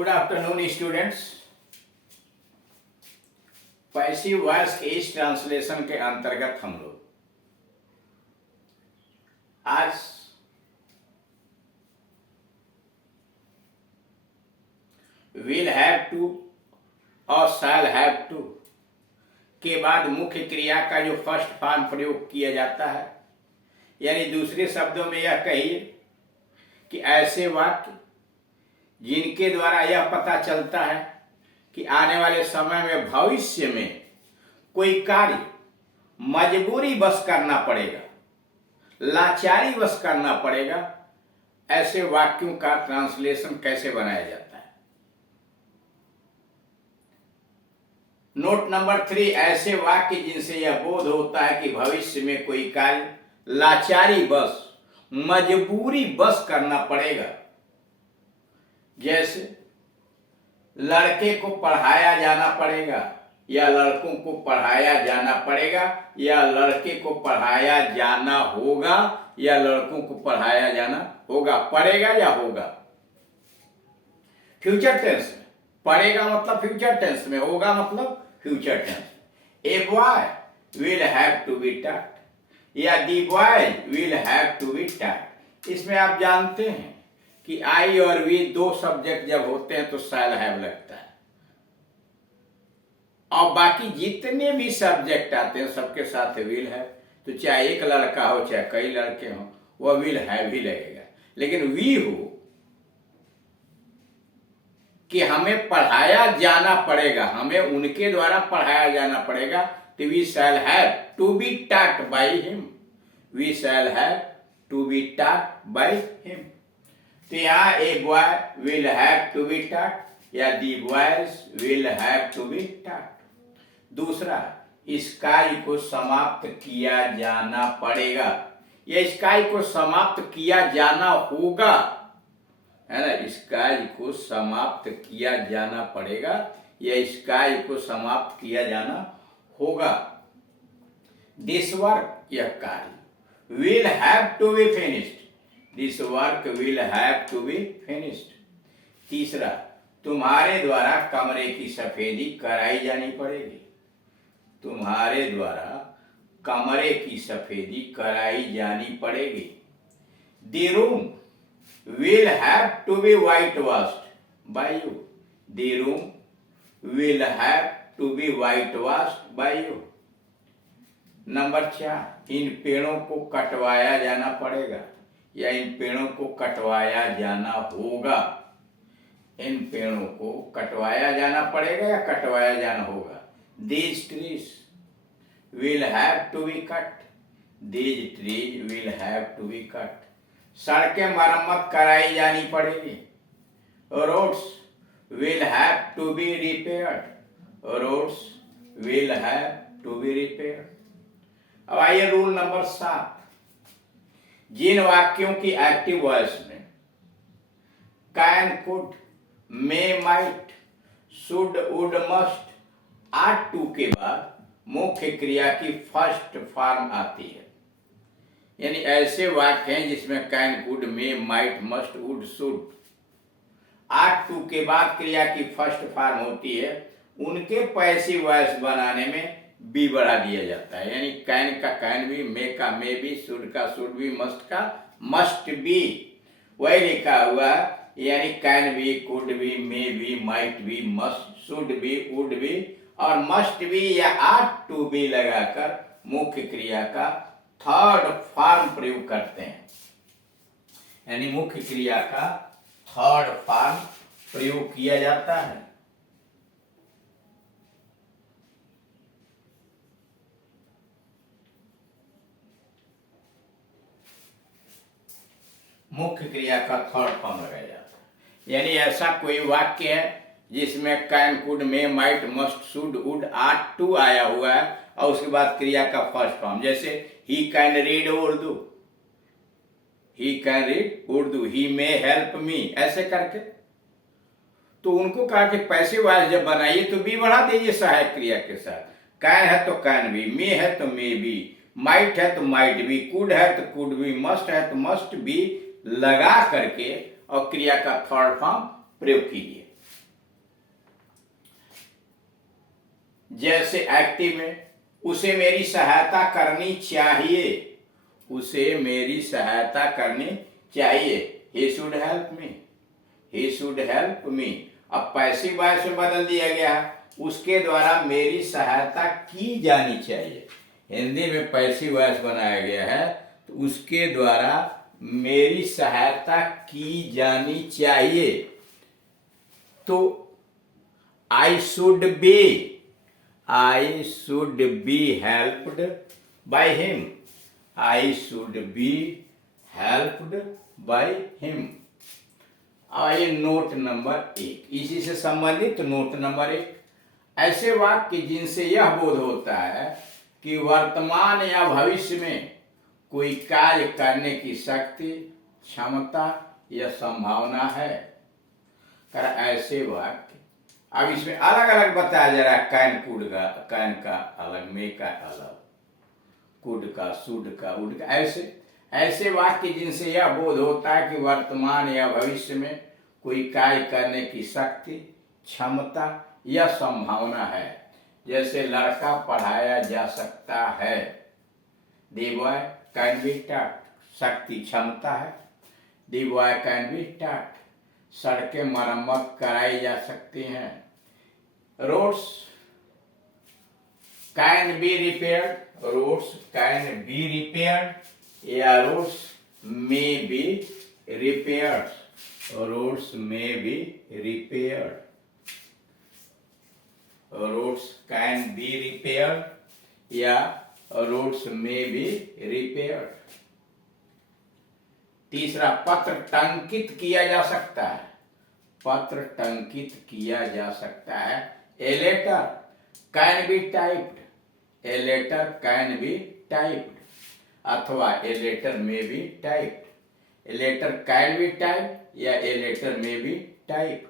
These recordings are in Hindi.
Good afternoon students. Passive voice के इस ट्रांसलेशन के अंतर्गत हम लोग आज विल हैव टू और शैल हैव टू के बाद मुख्य क्रिया का जो फर्स्ट फॉर्म प्रयोग किया जाता है, यानी दूसरे शब्दों में यह कहिए कि ऐसे वाक्य जिनके द्वारा यह पता चलता है कि आने वाले समय में भविष्य में कोई कार्य मजबूरी बस करना पड़ेगा, लाचारी बस करना पड़ेगा, ऐसे वाक्यों का ट्रांसलेशन कैसे बनाया जाता है। नोट नंबर 3, ऐसे वाक्य जिनसे यह बोध होता है कि भविष्य में कोई कार्य लाचारी बस, मजबूरी बस करना पड़ेगा। जैसे लड़के को पढ़ाया जाना पड़ेगा, या लड़कों को पढ़ाया जाना पड़ेगा, या लड़के को पढ़ाया जाना होगा, या लड़कों को पढ़ाया जाना होगा। पड़ेगा या होगा, फ्यूचर टेंस में। पड़ेगा मतलब फ्यूचर टेंस में, होगा मतलब future tense. A boy will have to be taught, या the boy will have to be taught. इसमें आप जानते हैं कि आई और वी दो सब्जेक्ट जब होते हैं तो शैल हैव लगता है, और बाकी जितने भी सब्जेक्ट आते हैं सबके साथ विल है। तो चाहे एक लड़का हो चाहे कई लड़के हो, वह विल हैव ही लगेगा। लेकिन वी हो कि हमें पढ़ाया जाना पड़ेगा, हमें उनके द्वारा पढ़ाया जाना पड़ेगा, तो we shall have to be taught by him, we shall have to be taught by him. तो यहाँ a boy will have to be taught, या the boys will have to be taught. दूसरा, स्काई को समाप्त किया जाना पड़ेगा, या स्काई को समाप्त किया जाना होगा, है ना। स्काई को समाप्त किया जाना पड़ेगा, या स्काई को समाप्त किया जाना होगा। दिस वर्क, यह कार्य, will have to be finished, this work will have to be finished. तीसरा, तुम्हारे द्वारा कमरे की सफेदी कराई जानी पड़ेगी, तुम्हारे द्वारा कमरे की सफेदी कराई जानी पड़ेगी। The room will have to be whitewashed by you, the room will have to be whitewashed by you. Number 4, इन पेड़ों को कटवाया जाना पड़ेगा, या इन पेड़ों को कटवाया जाना होगा। इन पेड़ों को कटवाया जाना पड़ेगा या कटवाया जाना होगा। These trees will have to be cut, these trees will have to be cut। सड़कें मरम्मत कराई जानी पड़ेगी। Roads will have to be repaired, roads will have to be repaired। अब आइए रूल नंबर 7, जिन वाक्यों की एक्टिव वॉइस में can, could, may, might, should, would, must, ought to के बाद मुख्य क्रिया की फर्स्ट फॉर्म आती है, यानी ऐसे वाक्य हैं जिसमें can, could, may, might, must, would, should, ought to के बाद क्रिया की फर्स्ट फॉर्म होती है, उनके पैसिव वॉइस बनाने में बी बढ़ा दिया जाता है। यानी कैन का कैन भी, मे का मे भी, शुड का शुड भी, मस्ट का मस्ट भी, वही लिखा हुआ है। यानी कैन भी, कुड भी, मे भी, माइट भी, मस्ट, शुड भी, वुड भी और मस्ट भी या आट टू भी लगाकर मुख्य क्रिया का थर्ड फॉर्म प्रयोग करते हैं, यानी मुख्य क्रिया का थर्ड फॉर्म प्रयोग किया जाता है। मुख्य क्रिया का थर्ड फॉर्म लगाया जाता है, यानी ऐसा कोई वाक्य है जिसमें can, could, may, might, must, should, would, ought to आया हुआ है और उसके बाद क्रिया का फर्स्ट फॉर्म, जैसे he can read Urdu, he can read Urdu, he may help me, ऐसे करके। तो उनको कहा कि पैसिव वॉइस जब बनाइए तो बी बढ़ा दीजिए सहायक क्रिया के साथ। कैन है तो कैन बी, मे है तो मे बी, माइट है तो माइट बी, कुड है तो कुड बी, मस्ट है तो मस्ट बी लगा करके और क्रिया का थर्ड फॉर्म प्रयोग कीजिए। जैसे एक्टिव में उसे मेरी सहायता करनी चाहिए, उसे मेरी सहायता करनी चाहिए। He should help me, he should help me. अब पैसिव वॉइस में बदल दिया गया है, उसके द्वारा मेरी सहायता की जानी चाहिए। हिंदी में पैसिव वॉइस बनाया गया है, तो उसके द्वारा मेरी सहायता की जानी चाहिए। तो I should be helped by him, I should be helped by him. आइए नोट नंबर 1, इसी से संबंधित नोट नंबर 1, ऐसे वाक्य जिनसे यह बोध होता है कि वर्तमान या भविष्य में कोई कार्य करने की शक्ति, क्षमता या संभावना है। कर ऐसे वाक्य, अब इसमें अलग अलग बताया जा रहा है, कैन का अलग, मे का अलग, कुड का, शुड का, वुड का, ऐसे वाक्य जिनसे यह बोध होता है कि वर्तमान या भविष्य में कोई कार्य करने की शक्ति, क्षमता या संभावना है। जैसे लड़का पढ़ाया जा सकता है, the boy can be taught, शक्ति क्षमता है, the boy can be taught. सड़कें मरम्मत कराई जा सकती हैं, roads can be repaired, roads can be repaired या roads may be repaired, roads may be repaired, roads can be repaired या रोड्स मे बी रिपेयर्ड। तीसरा, पत्र टंकित किया जा सकता है, पत्र टंकित किया जा सकता है। A letter can be typed, a letter can be typed अथवा a letter may be typed. A letter can be typed या a letter may be typed.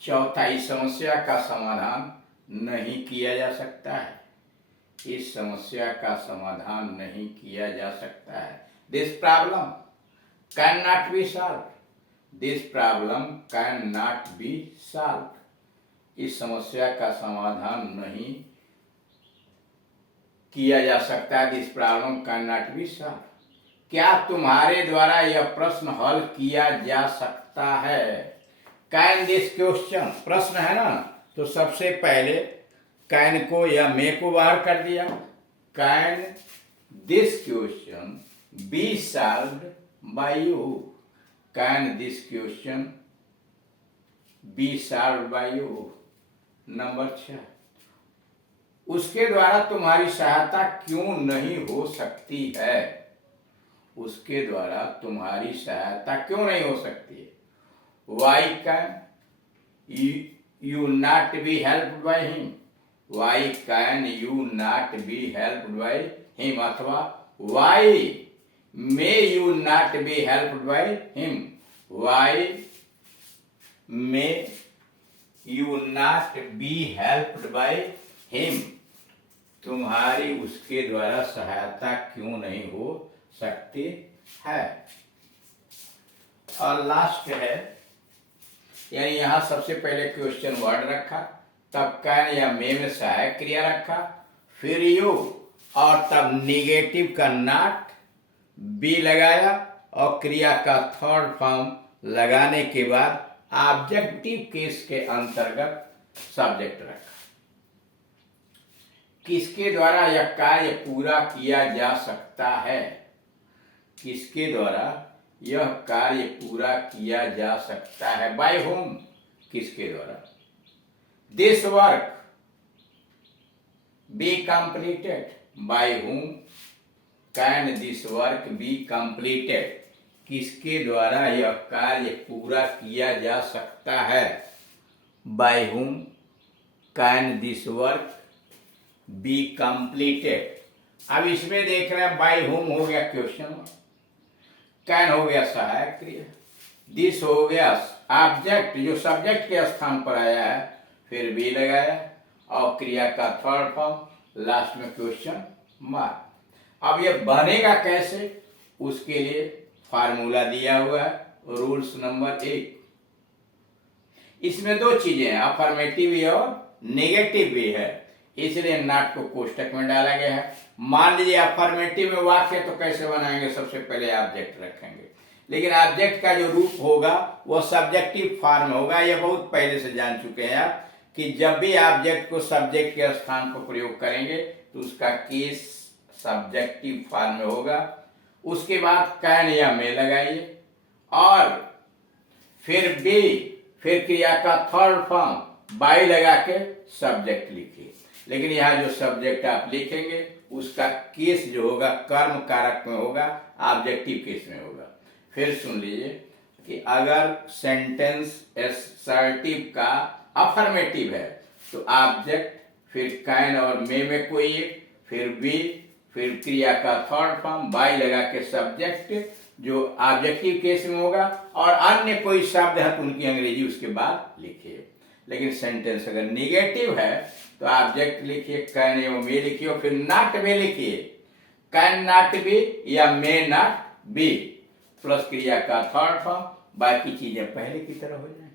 चौथा, इस समस्या का समाधान नहीं किया जा सकता है, इस समस्या का समाधान नहीं किया जा सकता है। This problem can not be solve, this problem can not be solve. इस समस्या का समाधान नहीं किया जा सकता है, this problem can not be solve. क्या तुम्हारे द्वारा यह प्रश्न हल किया जा सकता है? कैन दिस क्वेश्चन, प्रश्न है ना, तो सबसे पहले कैन को या मे को बाहर कर दिया। Can this question be solved by you, can this question be solved by you. Number 6, उसके द्वारा तुम्हारी सहायता क्यों नहीं हो सकती है, उसके द्वारा तुम्हारी सहायता क्यों नहीं हो सकती है। Why can you not be helped by him, why can you not be helped by him अथवा why may you not be helped by him, why may you not be helped by him, तुम्हारी उसके द्वारा सहायता क्यों नहीं हो सकती है। और लास्ट है, यानी यहां सबसे पहले क्वेश्चन वर्ड रखा, तब कैन या मे में सहायक क्रिया रखा, फिर यू और तब निगेटिव का नॉट बी लगाया और क्रिया का थर्ड फॉर्म लगाने के बाद ऑब्जेक्टिव केस के अंतर्गत सब्जेक्ट रखा। किसके द्वारा यह कार्य पूरा किया जा सकता है, किसके द्वारा यह कार्य पूरा किया जा सकता है। बाय होम, किसके द्वारा। This work be completed, by home can this work be completed, किसके द्वारा यह कार्य पूरा किया जा सकता है। By home can this work be completed. अब इसमें देख रहे हैं बाय होम हो गया क्वेश्चन, कैन हो गया सहायक क्रिया, दिस हो गया ऑब्जेक्ट जो सब्जेक्ट के स्थान पर आया है, फिर बी लगाया और क्रिया का थर्ड फॉर्म, लास्ट में क्वेश्चन मार्क। अब ये बनेगा कैसे, उसके लिए फार्मूला दिया हुआ है, रूल्स नंबर 1। इसमें दो चीजें हैं, अफर्मेटिव और नेगेटिव भी है, इसलिए नॉट को कोष्टक में डाला गया है। मान लीजिए अफर्मेटिव में वाक्य तो कैसे बनाएंगे, सबसे पहले ऑब्जेक्ट रखेंगे, लेकिन ऑब्जेक्ट का जो रूप होगा वो सब्जेक्टिव फॉर्म होगा। ये बहुत पहले से जान चुके हैं आप कि जब भी ऑब्जेक्ट को सब्जेक्ट के स्थान पर प्रयोग करेंगे तो उसका केस सब्जेक्टिव फॉर्म में होगा। उसके बाद कैन या में लगाइए और फिर क्रिया का थर्ड फॉर्म बाई लगा के सब्जेक्ट लिखिए। लेकिन यहाँ जो सब्जेक्ट आप लिखेंगे उसका केस जो होगा कर्म कारक में होगा, ऑब्जेक्टिव केस में होगा। फिर सुन लीजिए कि अगर सेंटेंस असर्टिव का अफर्मेटिव है तो ऑब्जेक्ट, फिर कैन और में कोई एक, फिर क्रिया का थर्ड फॉर्म बाई लगा के सब्जेक्ट जो ऑब्जेक्टिव केस में होगा, और अन्य कोई शब्द है तो उनकी अंग्रेजी उसके बाद लिखिए। लेकिन सेंटेंस अगर निगेटिव है तो ऑब्जेक्ट लिखिए, कैन एवं में लिखिए, और फिर नॉट में लिखिए, कैन नॉट बी या मे नॉट बी प्लस क्रिया का थर्ड फॉर्म, बाकी चीजें पहले की तरह हो जाए।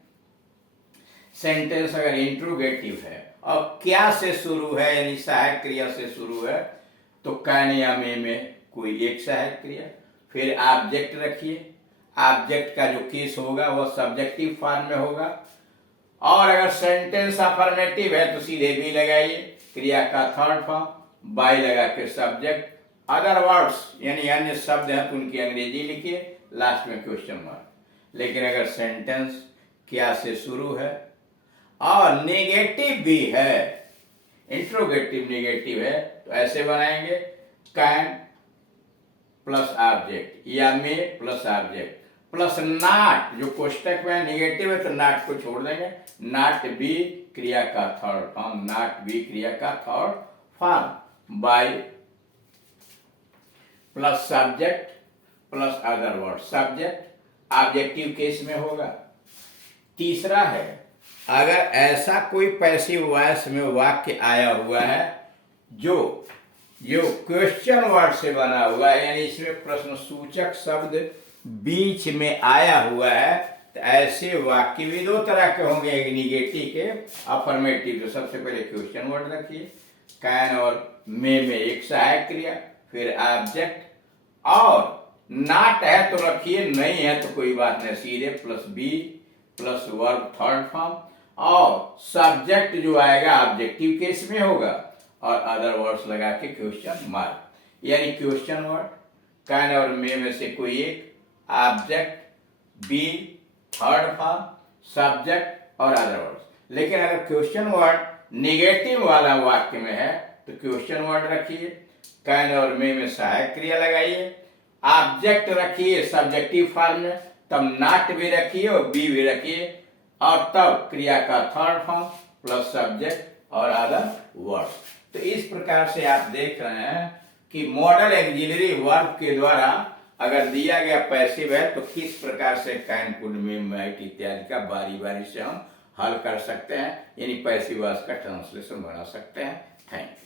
सेंटेंस अगर इंट्रोगेटिव है और क्या से शुरू है यानी सहायक क्रिया से शुरू है तो कैन या में कोई एक सहायक क्रिया, फिर ऑब्जेक्ट रखिए, ऑब्जेक्ट का जो केस होगा वह सब्जेक्टिव फॉर्म में होगा। और अगर सेंटेंस अफर्मेटिव है तो सीधे बी लगाइए, क्रिया का थर्ड फॉर्म बाई लगा के सब्जेक्ट, अदर वर्ड्स यानी अन्य शब्द हैं तो उनकी अंग्रेजी लिखिए, लास्ट में क्वेश्चन मार्क। लेकिन अगर सेंटेंस क्या से शुरू है और नेगेटिव भी है, इंट्रोगेटिव नेगेटिव है, तो ऐसे बनाएंगे, कैन प्लस ऑब्जेक्ट या में प्लस ऑब्जेक्ट प्लस नॉट, जो कोष्टक में नेगेटिव है तो नॉट को छोड़ देंगे, नॉट बी क्रिया का थर्ड फॉर्म, नॉट बी क्रिया का third form, by plus subject plus other word, subject objective case में होगा। तीसरा है अगर ऐसा कोई पैसिव वॉइस में वाक्य आया हुआ है जो क्वेश्चन वर्ड से बना हुआ है, यानी इसमें प्रश्न सूचक शब्द बीच में आया हुआ है, तो ऐसे वाक्य भी दो तरह के होंगे, एक निगेटिव के अफर्मेटिव। तो सबसे पहले क्वेश्चन वर्ड रखिए, कैन और में एक सहायक क्रिया, फिर ऑब्जेक्ट, और नॉट है तो रखिए, नहीं है तो कोई बात नहीं, सीधे plus be plus verb third form, और सब्जेक्ट जो आएगा ऑब्जेक्टिव केस में होगा, और अदर वर्ड्स लगा के क्वेश्चन मार्क, यानी क्वेश्चन वर्ड कैन और में से कोई एक, object be third form, subject और अदर वर्ड्स। लेकिन अगर क्वेश्चन वर्ड निगेटिव वाला वाक्य में है तो क्वेश्चन वर्ड रखिए, कैन और में सहायक क्रिया लगाइए, ऑब्जेक्ट रखिए सब्जेक्टिव फॉर्म में, तब नॉट भी रखिए और बी भी रखिए, और तब क्रिया का थर्ड फॉर्म प्लस सब्जेक्ट और अदर वर्ड्स। तो इस प्रकार से आप देख रहे हैं कि मॉडल ऑक्सिलरी वर्ब के द्वारा अगर दिया गया पैसिव है तो किस प्रकार से कैन कुड में माइट इत्यादि का बारी बारी से हम हल कर सकते हैं, यानी पैसिव वॉइस का ट्रांसलेशन बना सकते हैं। Thank you.